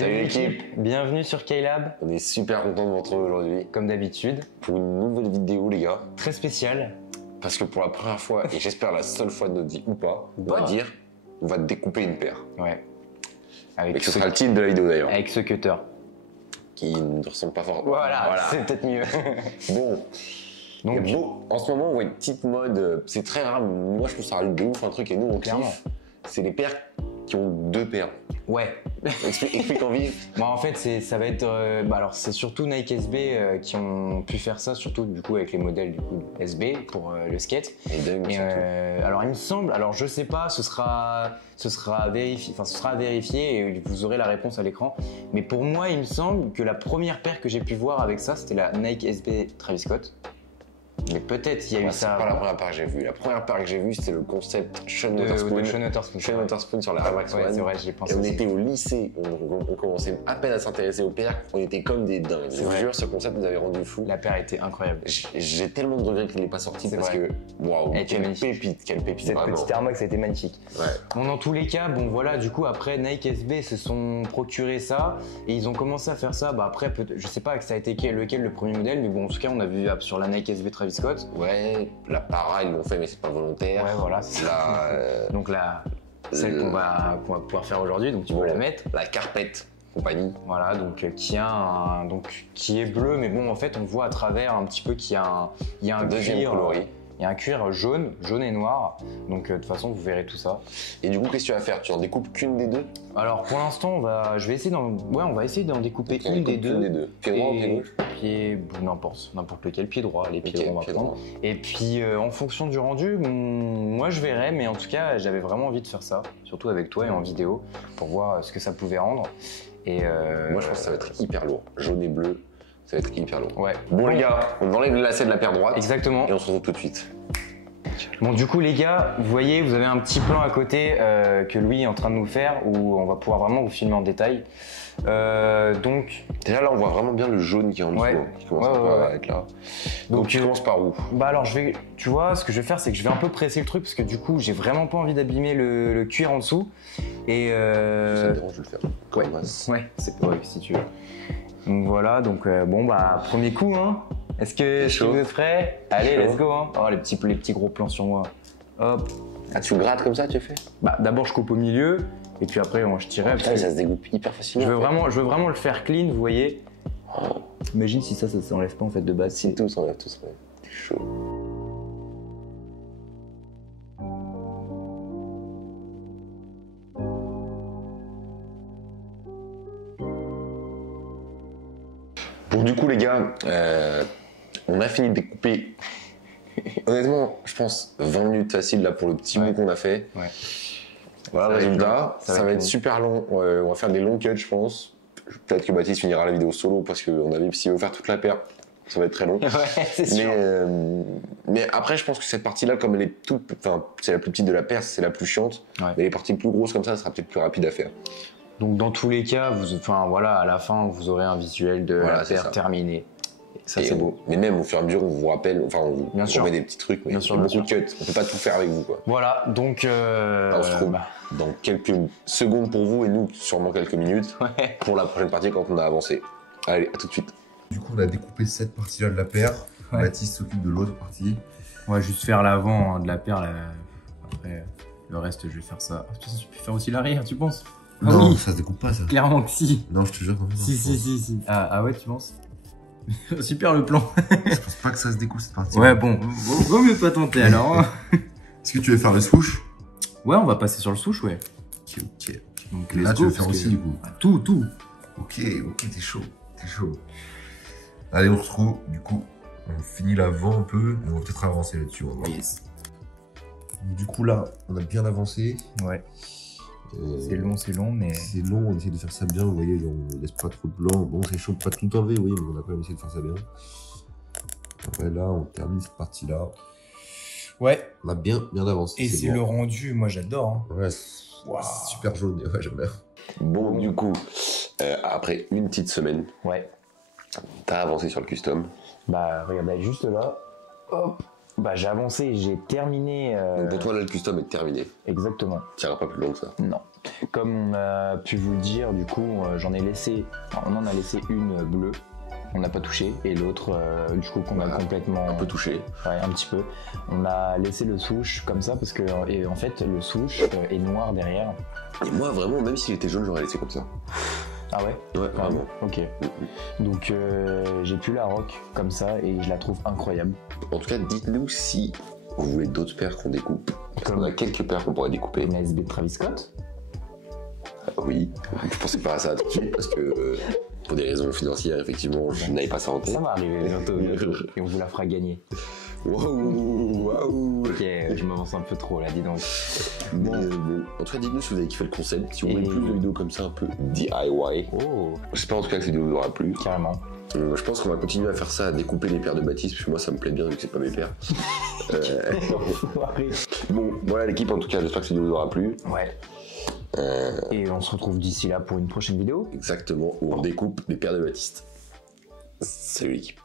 Salut l'équipe, bienvenue sur K-Lab. On est super content de vous retrouver aujourd'hui. Comme d'habitude. Pour une nouvelle vidéo les gars. Très spéciale. Parce que pour la première fois, et j'espère la seule fois de notre vie ou pas, on va découper une paire. Ouais. Et ce sera le titre de la vidéo d'ailleurs. Avec ce cutter. Qui ne ressemble pas fort. Voilà. C'est peut-être mieux. Bon. Donc, en ce moment on voit une petite mode, c'est très rare, moi je trouve ça de ouf un truc et nous on kiffe. C'est les paires qui ont deux paires. Ouais. Explique en vif. Bon, en fait, ça va être. Alors, c'est surtout Nike SB qui ont pu faire ça, surtout du coup avec les modèles du coup SB pour le skate. Et alors, il me semble. Alors, je sais pas. Ce sera vérifié. Enfin, ce sera à vérifier et vous aurez la réponse à l'écran. Mais pour moi, il me semble que la première paire que j'ai pu voir avec ça, c'était la Nike SB Travis Scott. Mais peut-être il y a eu ça. C'est pas la première paire que j'ai vue. La première paire que j'ai vue, c'était le concept Sean Wotherspoon. Sean Wotherspoon sur la Air Max One. C'est vrai, j'ai pensé. Et on était au lycée, on commençait à peine à s'intéresser aux paires, on était comme des dingues. Je vous jure, ce concept nous avait rendu fous. La paire était incroyable. J'ai tellement de regrets qu'il n'ait pas sorti parce que, waouh, quelle pépite. Cette petite Air Max, c'était magnifique. Ouais. Bon, dans tous les cas, bon voilà, du coup, après Nike SB se sont procuré ça et ils ont commencé à faire ça. Bah, après, je sais pas que ça a été lequel le premier modèle, mais bon, en tout cas, on a vu sur la Nike SB Travis Scott. Ouais, la para, ils l'ont fait, mais c'est pas volontaire. Ouais, voilà, c'est ça. Donc là, celle qu'on va pouvoir faire aujourd'hui, donc tu peux la mettre. La Carpet compagnie. Voilà, donc qui est bleu, mais bon, en fait, on voit à travers un petit peu qu'il y a un deuxième cuir. coloris. Il y a un cuir jaune et noir, donc de toute façon vous verrez tout ça. Et du coup, qu'est-ce que tu vas faire? Tu en découpes qu'une des deux? Alors pour l'instant, on va essayer d'en découper une des deux. Pied droit ou pied gauche? N'importe lequel, pied droit, les pieds droits on va prendre. Et puis en fonction du rendu, moi je verrai, mais en tout cas j'avais vraiment envie de faire ça, surtout avec toi et en vidéo, pour voir ce que ça pouvait rendre. Et moi je pense que ça va être hyper lourd, jaune et bleu. Ça va être hyper lourd. Ouais. Bon les gars, on enlève le lacet de la paire droite. Exactement. Et on se retrouve tout de suite. Bon du coup les gars, vous voyez, vous avez un petit plan à côté que Louis est en train de nous faire où on va pouvoir vraiment vous filmer en détail. Donc déjà là on voit vraiment bien le jaune qui est en dessous, qui commence à être là. Donc tu commences par où? Bah alors tu vois, ce que je vais faire c'est que je vais un peu presser le truc parce que du coup j'ai vraiment pas envie d'abîmer le cuir en dessous. Et ça me dérange de le faire. Ouais, c'est pas si tu veux. Donc voilà, donc bon bah premier coup hein. Est-ce que vous êtes prêts? Allez, let's go hein. Oh les petits gros plans sur moi. Hop. Ah tu grattes comme ça, tu fais? Bah d'abord je coupe au milieu et puis après je tirais. Putain, ça se découpe hyper facilement. Je veux vraiment le faire clean, vous voyez. Oh. Imagine si ça s'enlève pas en fait de base. Si tout s'enlève, tout s'enlève. C'est chaud. Bon du coup les gars, on a fini de découper, honnêtement je pense 20 minutes facile là pour le petit bout qu'on a fait. Ouais. Voilà le résultat, ça va être super long, on va faire des longs cuts je pense. Peut-être que Baptiste finira la vidéo solo parce qu'on avait, s'il veut faire toute la paire, ça va être très long. Ouais, c'est sûr. Mais après je pense que cette partie là, comme elle est c'est la plus petite de la paire, c'est la plus chiante. Ouais. Mais les parties plus grosses comme ça sera peut-être plus rapide à faire. Donc dans tous les cas, à la fin, vous aurez un visuel de la paire terminée. Ça c'est beau. Mais même au fur et à mesure, on vous rappelle, on vous met des petits trucs, mais il y a beaucoup de cuts. On peut pas tout faire avec vous, quoi. Voilà, donc on se retrouve dans quelques secondes pour vous et nous sûrement quelques minutes pour la prochaine partie quand on a avancé. Allez, à tout de suite. Du coup, on a découpé cette partie-là de la paire. Baptiste s'occupe de l'autre partie. On va juste faire l'avant de la paire. Après, le reste, je vais faire ça. Tu peux faire aussi l'arrière, tu penses? Non, oui. Ça se découpe pas ça. Clairement que si. Non, je te jure. Si. Ah ouais, tu penses? Super le plan. Je pense pas que ça se découpe cette partie. Ouais, bon, vaut mieux pas tenter alors. Est-ce que tu veux faire le swoosh? Ouais, on va passer sur le swoosh, ouais. Ok. Donc là, tu veux faire aussi du coup? Tout. Ok, t'es chaud. Allez, on se retrouve. Du coup, on finit l'avant un peu. On va peut-être avancer là-dessus. Yes. Du coup, là, on a bien avancé. Ouais. C'est long, mais... C'est long, on essaie de faire ça bien, vous voyez, genre, on laisse pas trop de blanc. Bon, c'est chaud de pas tout enlever, oui, mais on a quand même essayé de faire ça bien. Après, là, on termine cette partie-là. Ouais. On a bien avancé. Et c'est le rendu, moi j'adore. Hein. Ouais, super jaune, ouais, j'aime bien. Bon, du coup, après une petite semaine, t'as avancé sur le custom. Bah, regarde, juste là, hop. Bah j'ai avancé, j'ai terminé. Donc pour toi là le custom est terminé. Exactement. Tu n'iras pas plus loin que ça. Non. Comme on a pu vous le dire, du coup, on en a laissé une bleue, on n'a pas touché, et l'autre, du coup, qu'on a complètement... Un peu touché. Ouais, un petit peu. On a laissé le souche comme ça, parce que, et en fait, le souche est noir derrière. Et moi, vraiment, même s'il était jaune, j'aurais laissé comme ça. Ah ouais? Ouais, vraiment. Ok. Donc, j'ai pu la rock comme ça, et je la trouve incroyable. En tout cas, dites-nous si vous voulez d'autres paires qu'on découpe. Parce qu'on a quelques paires qu'on pourrait découper. Une ASB de Travis Scott? Oui, je pensais pas à ça tout de suite parce que pour des raisons financières, effectivement, je n'avais pas ça en tête. Ça va arriver bientôt, et on vous la fera gagner. Waouh. Ok, je m'avance un peu trop là, dis donc. Mais bon, en tout cas, dites-nous si vous avez kiffé le concept, si vous voulez plus de vidéos comme ça, un peu DIY. Oh, J'espère en tout cas que cette vidéo vous aura plu. carrément. Je pense qu'on va continuer à faire ça, à découper les paires de Baptiste, parce que moi ça me plaît bien vu que c'est pas mes paires. Bon, voilà l'équipe, en tout cas, j'espère que cette vidéo vous aura plu. Ouais. Et on se retrouve d'ici là pour une prochaine vidéo. Exactement, où on découpe les paires de Baptiste. Salut l'équipe.